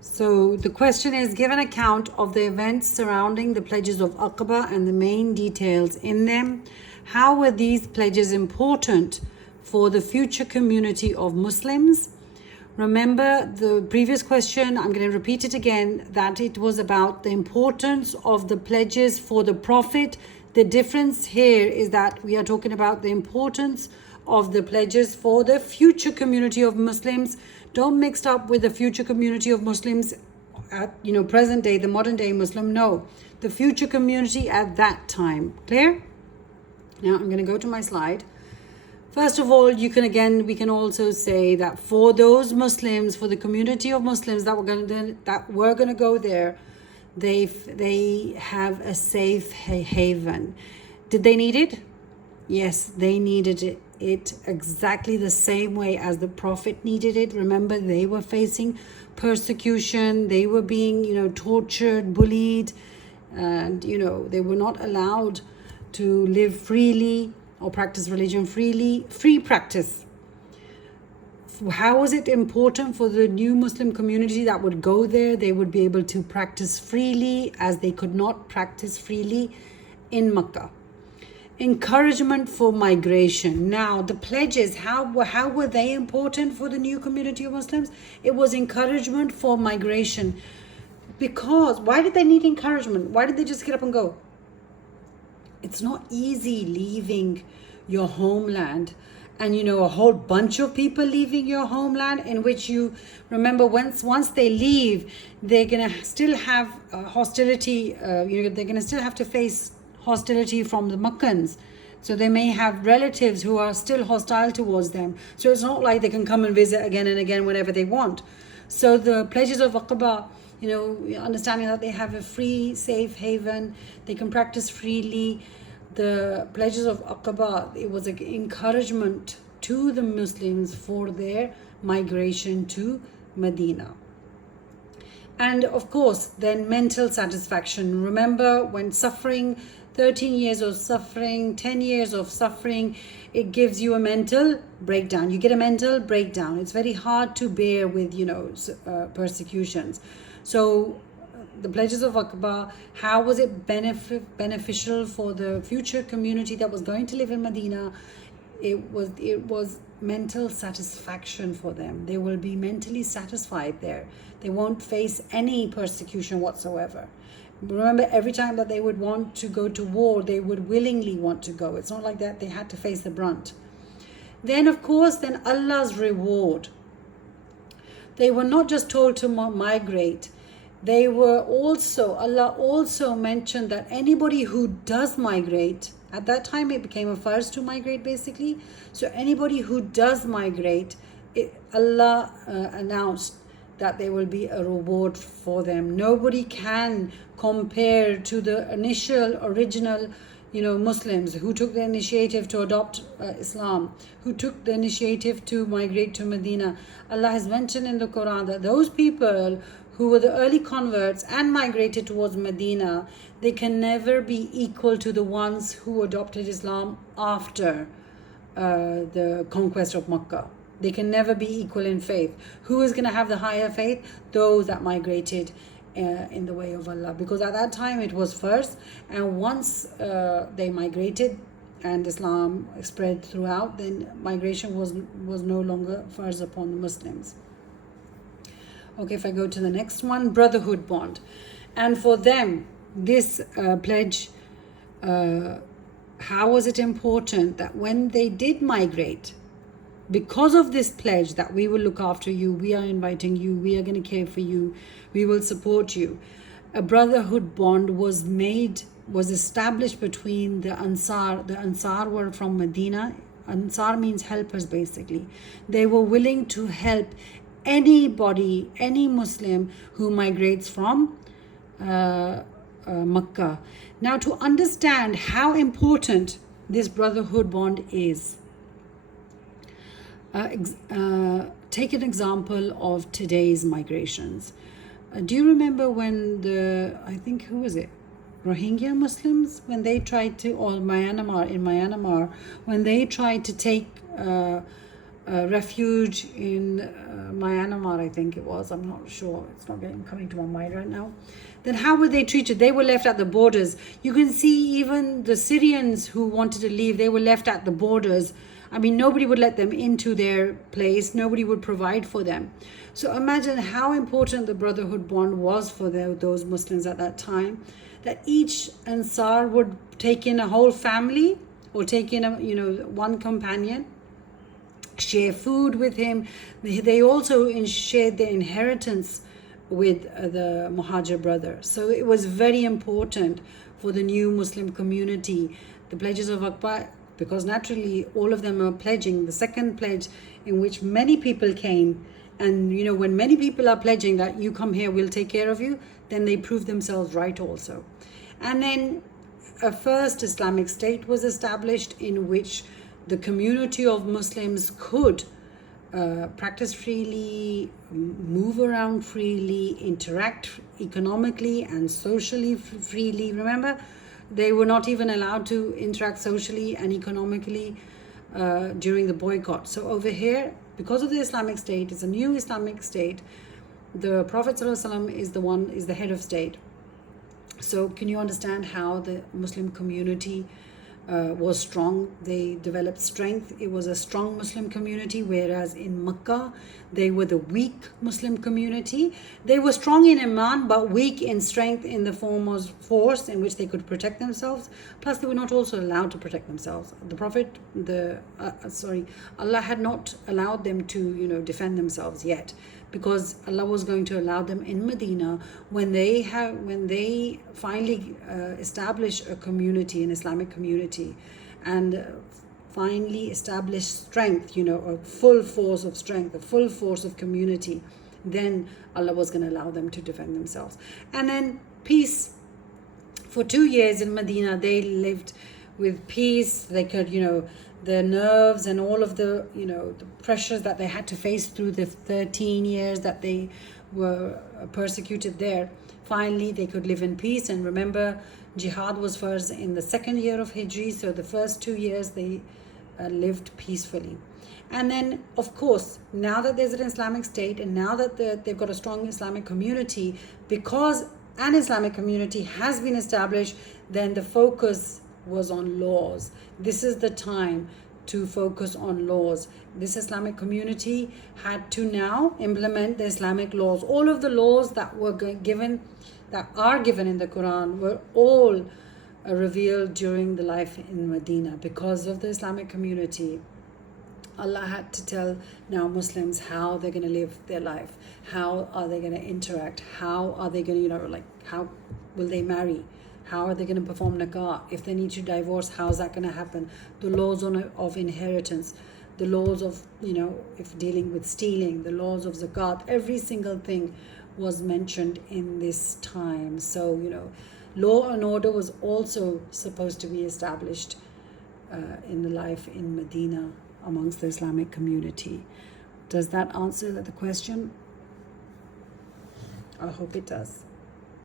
So the question is, give an account of the events surrounding the pledges of Aqaba and the main details in them. How were these pledges important for the future community of Muslims? Remember the previous question, I'm going to repeat it again, that it was about the importance of the pledges for the Prophet. The difference here is that we are talking about the importance of the pledges for the future community of Muslims. Don't mix up with the future community of Muslims at present day, the modern day Muslim. No, the future community at that time. Clear? Now I'm going to go to my slide. First of all, we can also say that for those Muslims, for the community of Muslims that were going to go there, they have a safe haven. Did they need it? Yes, they needed it exactly the same way as the Prophet needed it. Remember, they were facing persecution. They were being, tortured, bullied, and, they were not allowed to live freely or practice religion freely. Free practice. How was it important for the new Muslim community that would go there? They would be able to practice freely as they could not practice freely in Makkah. Encouragement for migration. Now, the pledges, how were they important for the new community of Muslims? It was encouragement for migration. Because, why did they need encouragement? Why did they just get up and go? It's not easy leaving your homeland and a whole bunch of people leaving your homeland, in which you remember once they leave, they're gonna still have hostility. They're gonna still have to face hostility from the Makkans. So they may have relatives who are still hostile towards them. So it's not like they can come and visit again and again whenever they want. So the pledges of Aqaba, understanding that they have a free, safe haven, they can practice freely. The pledges of Aqaba, it was an encouragement to the Muslims for their migration to Medina. And of course, then mental satisfaction. Remember, when suffering, 13 years of suffering, 10 years of suffering, it gives you a mental breakdown. You get a mental breakdown. It's very hard to bear with, persecutions. So the pledges of Aqaba, how was it beneficial for the future community that was going to live in Medina? It was mental satisfaction for them. They will be mentally satisfied there. They won't face any persecution whatsoever. Remember, every time that they would want to go to war, they would willingly want to go. It's not like that they had to face the brunt. Then, of course, Allah's reward. They were not just told to migrate. Allah also mentioned that anybody who does migrate, at that time it became a farz to migrate basically. So anybody who does migrate, Allah announced that there will be a reward for them. Nobody can compare to the original Muslims who took the initiative to adopt Islam, who took the initiative to migrate to Medina. Allah has mentioned in the Quran that those people who were the early converts and migrated towards Medina, they can never be equal to the ones who adopted Islam after the conquest of Makkah. They can never be equal in faith. Who is going to have the higher faith? Those that migrated in the way of Allah. Because at that time it was first, and once they migrated and Islam spread throughout, then migration was no longer first upon the Muslims. Okay, if I go to the next one, brotherhood bond. And for them, this pledge, how was it important that when they did migrate, because of this pledge that we will look after you, we are inviting you, we are going to care for you, we will support you, a brotherhood bond was established between the Ansar. The Ansar were from Medina. Ansar means helpers basically. They were willing to help anybody, any Muslim who migrates from Makkah. Now, to understand how important this brotherhood bond is, take an example of today's migrations. Do you remember when who was it? Rohingya Muslims, when they tried to, or Myanmar, when they tried to take refuge in Myanmar, I think it was. I'm not sure. It's not coming to my mind right now. Then how were they treated? They were left at the borders. You can see even the Syrians who wanted to leave, they were left at the borders. I mean, nobody would let them into their place. Nobody would provide for them. So imagine how important the brotherhood bond was for those Muslims at that time, that each Ansar would take in a whole family or take in one companion, share food with him. They also shared their inheritance with the Muhajir brother. So it was very important for the new Muslim community. The pledges of Aqaba, because naturally all of them are pledging. The second pledge in which many people came, and when many people are pledging that you come here, we'll take care of you, then they prove themselves right also. And then a first Islamic state was established in which the community of Muslims could practice freely, move around freely, interact economically and socially freely. Remember, they were not even allowed to interact socially and economically during the boycott. So over here, because of the Islamic State, it's a new Islamic state. The Prophet ﷺ is the head of state. So can you understand how the Muslim community was strong? They developed strength. It was a strong Muslim community, whereas in Makkah they were the weak Muslim community. They were strong in Iman but weak in strength in the form of force in which they could protect themselves. Plus they were not also allowed to protect themselves. The Prophet, Allah had not allowed them to defend themselves yet, because Allah was going to allow them in Medina when they finally establish a community, an Islamic community, and finally establish strength, a full force of strength, a full force of community. Then Allah was going to allow them to defend themselves. And then peace. For 2 years in Medina, they lived with peace. They could, the nerves and all of the the pressures that they had to face through the 13 years that they were persecuted there, finally they could live in peace. And remember, jihad was first in the second year of Hijri, so the first 2 years they lived peacefully. And then of course, now that there's an Islamic state and now that they've got a strong Islamic community, because an Islamic community has been established, then the focus was on laws. This is the time to focus on laws. This Islamic community had to now implement the Islamic laws. All of the laws that were given, that are given in the Quran, were all revealed during the life in Medina. Because of the Islamic community, Allah had to tell now Muslims how they're going to live their life, how are they going to interact, how are they going to, how will they marry, how are they going to perform nikah, if they need to divorce, how is that going to happen, the laws of inheritance, the laws of, if dealing with stealing, the laws of zakat, every single thing was mentioned in this time. So, law and order was also supposed to be established in the life in Medina amongst the Islamic community. Does that answer the question? I hope it does.